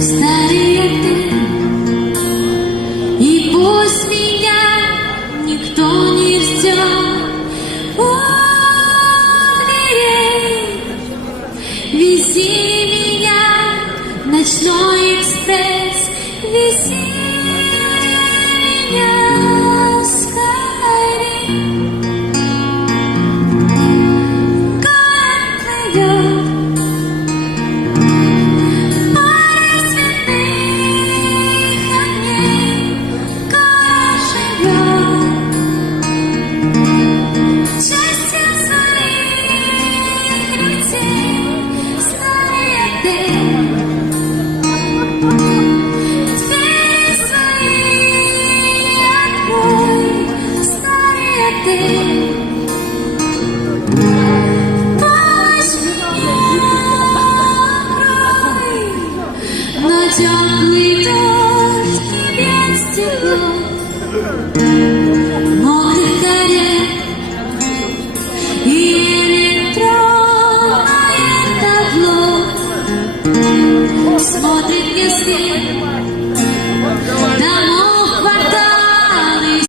Старый ты, и пусть меня никто не ждет у дверей. Вези меня, ночной экспресс, вези меня скорей. Город плывет, море цветных огней. Город живет счастьем своих людей. Старый отель, двери свои открой. Старый отель, пусть меня укрой. Но теплый дождь не без тепло мокрых карет и электронное табло. Смотрит везде